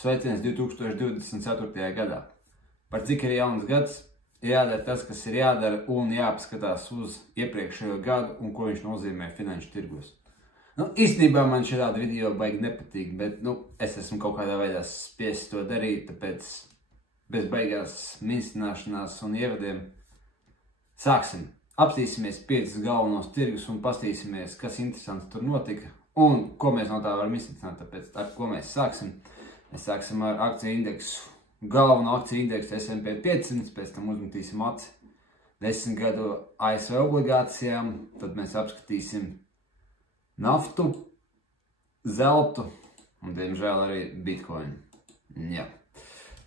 Sveiciens 2024. gadā. Par cik ir jauns gads, jādara tas, kas ir jādara, un jāpaskatās uz iepriekšējo gadu un ko viņš nozīmē finanšu tirgos. Īstenībā man šāda video baigi nepatīk, bet es esmu kaut kādā veidā spiests to darīt, tāpēc bez beigās minstināšanās un ievadiem sāksim. Apstīsimies 5 galvenos tirgus un pastīsimies, kas interesants tur notika un ko mēs no tā varam izsvecināt. Tāpēc ar ko mēs sāksim? Mēs sāksim ar akciju indeksu, galveno akciju indeksu S&P 500, pēc tam uzmetīsim aci 10 gadu ASV obligācijām, tad mēs apskatīsim naftu, zeltu un, diemžēl, arī bitcoinu. Jā,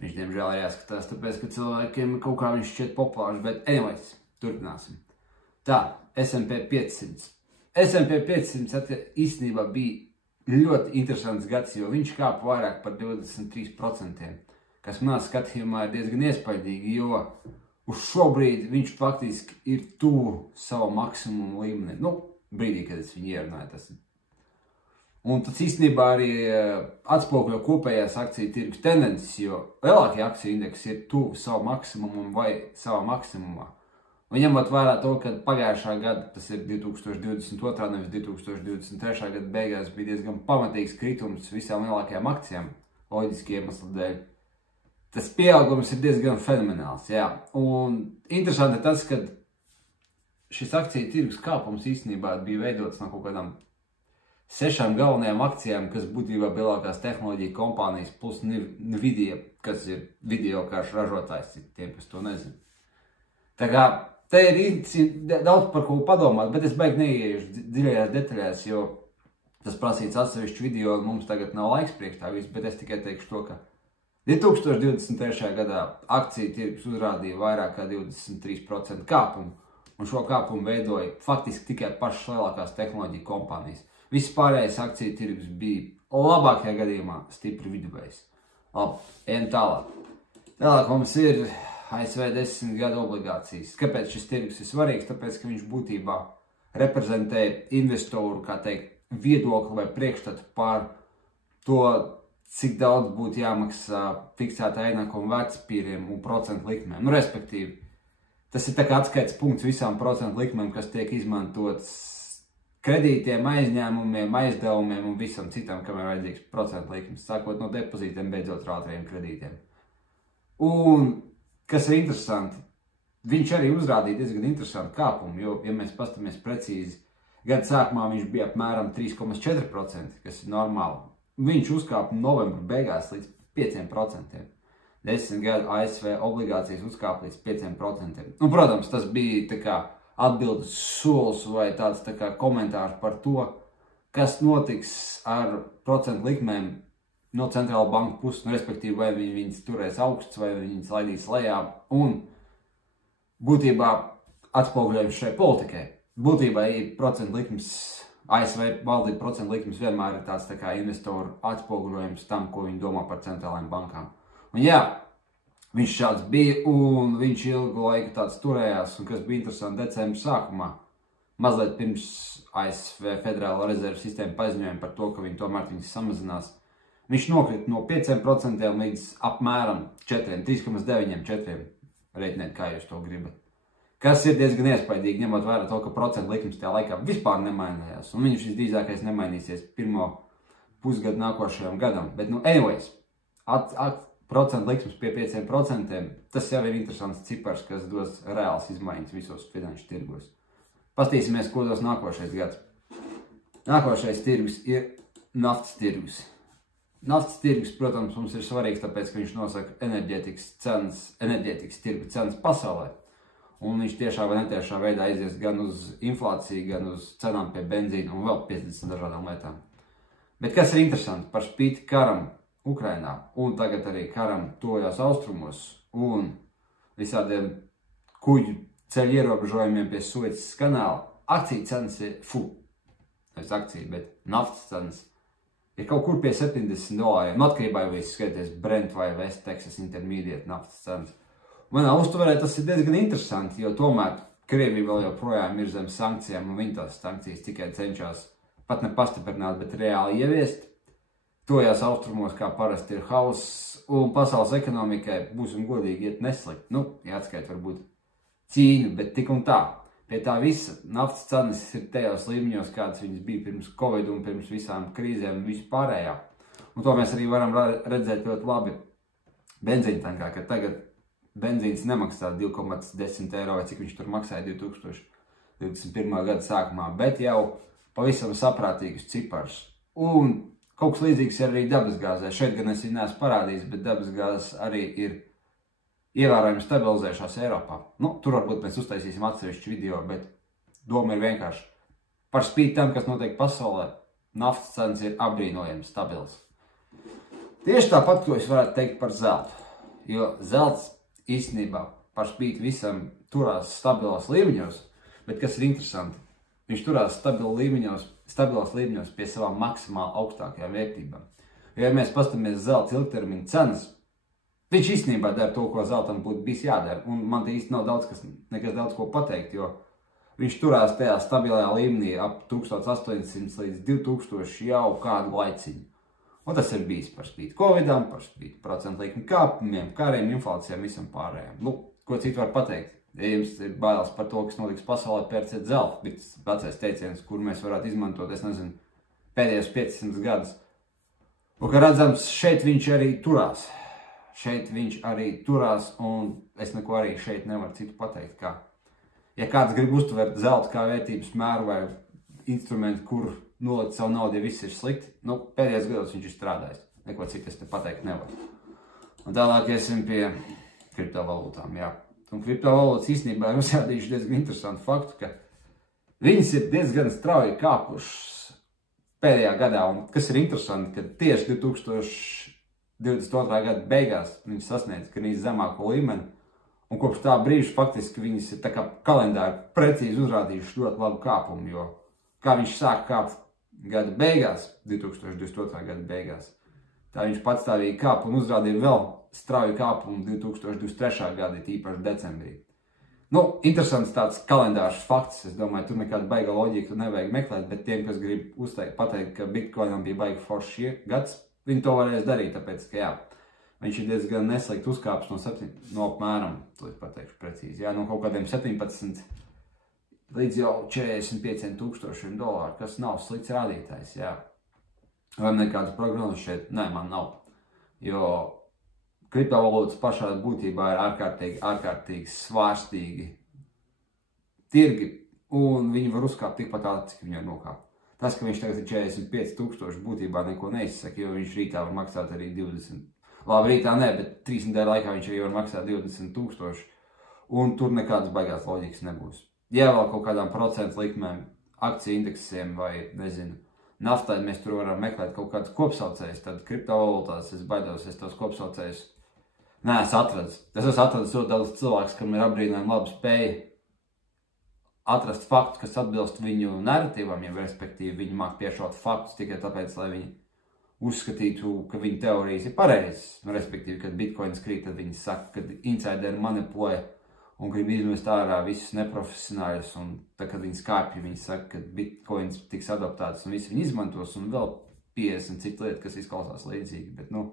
viņš, diemžēl, jāskatās, tāpēc, ka cilvēkiem kaut kā viņš šķiet populārs, bet anyways, turpināsim. Tā, S&P 500. S&P 500 īstenībā bija ļoti interesants gads, jo viņš kāpa vairāk par 23%, kas manā skatījumā ir diezgan iespaidīgi, jo uz šobrīd viņš faktiski ir tuvu savu maksimumu līmeni. Brīdī, kad es viņu ierunāju, tas ir. Un tas īstenībā arī atspoguļo kopējās akciju tirgus tendences, jo lielākie akciju indeksi ir tuvu savu maksimumam vai savā maksimumā. Un ņemot vērā to, ka pagājušā gada, tas ir 2022. nevis 2023. gada beigās, bija diezgan pamatīgs kritums visām lielākajām akcijām, loģiski iemeslu dēļ. Tas pieaugums ir diezgan fenomenāls, jā. Un interesanti ir tas, ka šis akciju tirgus kāpums īstenībā bija veidots no kaut kādām 6 galvenajām akcijām, kas būtībā bija lielākās tehnoloģiju kompānijas, plus Nvidia, kas ir video karšu ražotājs, tiem, kas to nezina. Tā kā te ir daudz par ko padomāt, bet es beig neieiešu dziļajās detaļās, jo tas prasīts atsevišķu video, un mums tagad nav laiks priekš tā visu, bet es tikai teikšu to, ka 2023. gadā akciju tirgus uzrādīja vairāk kā 23% kāpumu, un šo kāpumu veidoja faktiski tikai pašas lielākās tehnoloģiju kompānijas. Viss pārējais akciju tirgus bija labākajā gadījumā stipri viduvējs. Labi, ejam tālāk. Tālāk mums ir ASV 10 gadu obligācijas. Kāpēc šis tirgus ir svarīgs? Tāpēc, ka viņš būtībā reprezentē investoru, kā teikt, viedokli vai priekšstatu par to, cik daudz būtu jāmaksā fiksētā ienākuma vērtspapīriem un procentu likmēm. Respektīvi, tas ir tā kā atskaites punkts visām procentu likmēm, kas tiek izmantotas kredītiem, aizņēmumiem, aizdevumiem un visam citam, kam ir vajadzīgs procentu likmes, sākot no depozītiem, beidzot ar ātriem kredītiem. Un kas ir interesanti, viņš arī uzrādīja diezgan interesantu kāpumu, jo, ja mēs pastamies precīzi, gada sākumā viņš bija apmēram 3,4%, kas ir normāli. Viņš uzkāpa novembra beigās līdz 5%. 10 gadu ASV obligācijas uzkāpa līdz 5%. Un, protams, tas bija tā kā atbildes solis vai tāds tā kā komentārs par to, kas notiks ar procentu likmēm no centrāla banka puses, respektīvi, vai viņas turēs augsts, vai viņas laidīs lejā, un būtībā atspoguļojums šai politikai. Būtībā ir procentu likmes, ASV valdība procentu likmes vienmēr ir tāds tā kā investoru atspoguļojums tam, ko viņi domā par centrālajām bankām. Un jā, viņš šāds bija, un viņš ilgu laiku tāds turējās, un kas bija interesanti decembra sākumā, mazliet pirms ASV Federāla rezerves sistēma paziņojuma par to, ka viņi tomēr viņas samazinās. Viņš nokrita no 5% līdz apmēram 3,9–4%, reiķiniet, kā jūs to gribat. Kas ir diezgan iespaidīgi, ņemot vērā to, ka procentu likums tajā laikā vispār nemainījās, un viņš visdrīzākais nemainīsies pirmo pusgadu nākošajam gadam. Bet, anyways, procentu likums pie 5%, tas jau ir interesants cipars, kas dos reāls izmaiņas visos finanšu tirgos. Pastīsimies, ko dos nākošais gads. Nākošais tirgus ir naftas tirgus. Naftas tirgus, protams, mums ir svarīgs, tāpēc, ka viņš nosaka enerģētikas tirgu cenas pasaulē. Un viņš tiešā vai netiešā veidā aizies gan uz inflāciju, gan uz cenām pie benzīna un vēl 50 dažādām lietām. Bet kas ir interesanti, par spīti karam Ukrainā un tagad arī karam tuvajos austrumos un visādiem kuģu ceļu ierobežojumiem pie Suecas kanāla, akciju cenas ir, nevis akciju, bet naftas cenas ir kaut kur pie $70. Atkarībā jau visi skaties Brent vai West Texas Intermediate naftas cenas. Manā uztverē tas ir diezgan interesanti, jo tomēr Krievija vēl joprojām ir zem sankcijām, un viņi tās sankcijas tikai cenšas pat ne pastiprināt, bet reāli ieviest. tojās austrumos, kā parasti ir hauss, un pasaules ekonomikai, būsim godīgi, iet neslikt. Nu, jāatskait varbūt Ķīnu, bet tik un tā. Pie tā visa naftas cenas ir tajos līmeņos, kādas viņas bija pirms Covid un pirms visām krīzēm un vispārējā. Un to mēs arī varam redzēt ļoti labi benzīna tankā, ka tagad benzīns nemaksā 2,10 eiro, vai cik viņš tur maksāja 2021. Gada sākumā, bet jau pavisam saprātīgus ciparus. Un kaut kas līdzīgs ir arī dabasgāzē. Šeit gan es viņu neesmu parādījis, bet dabasgāzes arī ir ievērojami stabilizējušās Eiropā. Nu, tur varbūt mēs uztaisīsim atsevišķu video, bet doma ir vienkārši. Par spīti tam, kas notiek pasaulē, naftas cenas ir apbrīnojami stabils. Tieši tāpat, ko es varētu teikt par zeltu. Jo zelts īstenībā par spīti visam turās stabilos līmeņos, bet kas ir interesanti, viņš turās stabilos līmeņos pie savām maksimāli augstākajām vērtībām. Jo, ja mēs paskatāmies zelta ilgtermiņa cenas, viņš īstenībā dara to, ko zeltam būtu bijis jādara. Un man īsti nav nekas daudz ko pateikt, jo viņš turās tajā stabilajā līmenī ap 1800 līdz 2000 jau kādu laiciņu. Un tas ir bijis par spīti Covidam, par spīti procentu likmi kāpumiem, kariem, inflācijām, visam pārējām. Nu, ko citu var pateikt? Ja jums ir bailes par to, kas notiks pasaulē, pērciet zeltu, bet tas vecais teiciens, kur mēs varētu izmantot, es nezinu, pēdējos 500 gadus. Un, kā redzams, šeit viņš arī turās. Šeit viņš arī turās, un es neko arī šeit nevaru citu pateikt, kā. Ja kāds grib uztvert zeltu kā vērtības mēru vai instrumentu, kur nolikt savu naudu, ja viss ir slikti, nu, pēdējos gados viņš ir strādājis. Neko citu es te pateikt nevaru. Un tālāk iesim pie kriptovalūtām, jā. Un kriptovalūtas īstenībā ir uzrādījuši diezgan interesantu faktu, ka viņas ir diezgan strauji kāpušas pēdējā gadā. Un kas ir interesanti, ka tieši 2022. Gada beigās viņas sasniedz gan zemāko līmeni. Un kopš tā brīža faktiski viņas ir tā kā kalendāri precīzi uzrādījuši ļoti labu kāpumu, jo kā viņš sāk kāpt gada beigās, 2022. Gada beigās, tā viņš patstāvīgi kāpa un uzrādīja vēl strauju kāpumu 2023. Gada, īpaši decembrī. Nu, interesants tāds kalendārs fakts, es domāju, tur nekāda baiga loģika nevajag meklēt, bet tiem, kas grib pateikt, ka Bitcoinam bija baigi foršs gads, viņi to varēs darīt, tāpēc, ka jā, viņš ir diezgan neslikt uzkāpis no apmēram, to es pateikšu precīzi, jā, no kaut kādiem 17 līdz jau 45,000 dolāru, kas nav slikts rādītājs, jā. Vai nekādas prognozes šeit? Nē, man nav. Jo kriptovalūtas pašā būtībā ir ārkārtīgi svārstīgi tirgi, un viņi var uzkāpt tikpat ātri, cik viņi var nokāpt. Tas, ka viņš tagad ir 45,000, būtībā neko neizsaka, jo viņš rītā var maksāt arī 20. Labi, rītā nē, bet 3 nedēļu laikā viņš arī var maksāt 20,000, un tur nekādas baigās loģikas nebūs. Ja vēl kaut kādām procentu likmēm, akciju indeksiem vai, nezinu, naftai mēs tur varam meklēt kaut kādus kopsaucējus, tad kriptovalūtās es baidos, es tos kopsaucējus neesmu atradis. Es esmu atradis ļoti daudz cilvēks, kam ir apbrīnojami laba spēja atrast faktus, kas atbilst viņu narratīvam, ja respektīvi viņi māk piešaut faktus tikai tāpēc, lai viņi uzskatītu, ka viņu teorijas ir pareizas. Respektīvi, kad bitcoins krīt, tad viņi saka, ka insideri manipulē un grib izmest ārā visus neprofesionāļus, un tad, kad viņi skāpja, viņi saka, ka bitcoins tiks adaptēts un visi viņi izmantos, un vēl 50 citu lietu, kas izklausās līdzīgi, bet, nu,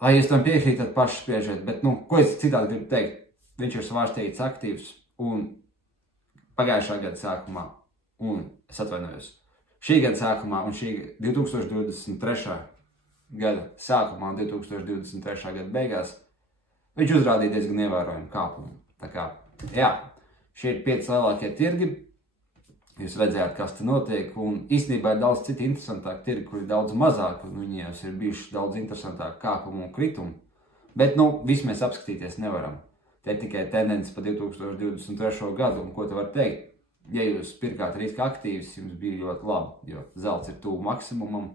lai jūs tam piekrīt, tad paši spriežiet, bet, nu, ko es citādi gribu teikt, viņš ir svārstīgs aktīvs, un pagājušā gada sākumā, un es atvainojos, šī gada sākumā un šī 2023. Gada sākumā un 2023. Gada beigās viņš uzrādīja diezgan ievērojumu kāpumu. Tā kā, jā, šie ir 5 lielākie tirgi. Jūs redzējāt, kas te notiek, un īstenībā ir daudz citi interesantāki tirgi, kuri ir daudz mazāk, un viņiem ir bijuši daudz interesantāki kāpumu un kritumu. Bet, nu, visu mēs apskatīties nevaram. Te tikai tendence pa 2023. Gadu, un ko te var teikt? Ja jūs pirkāt riska aktīvus, jums bija ļoti labi, jo zelts ir tuvu maksimumam,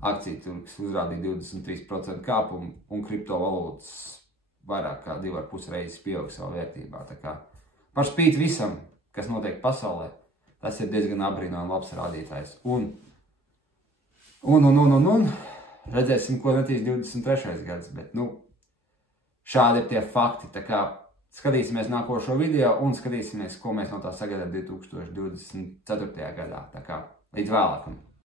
akciju tirgus uzrādīja 23% kāpumu, un kriptovalūtas vairāk kā 2,5 reizes pieauga savā vērtībā. Tā kā par spīti visam, kas notiek pasaulē, tas ir diezgan apbrīnojami labs rādītājs. Un redzēsim, ko netīs 23. gads, bet, nu, šādi ir tie fakti. Tā kā skatīsimies nākošo video un skatīsimies, ko mēs no tā sagaidām 2024. gadā. Tā kā līdz vēlākam.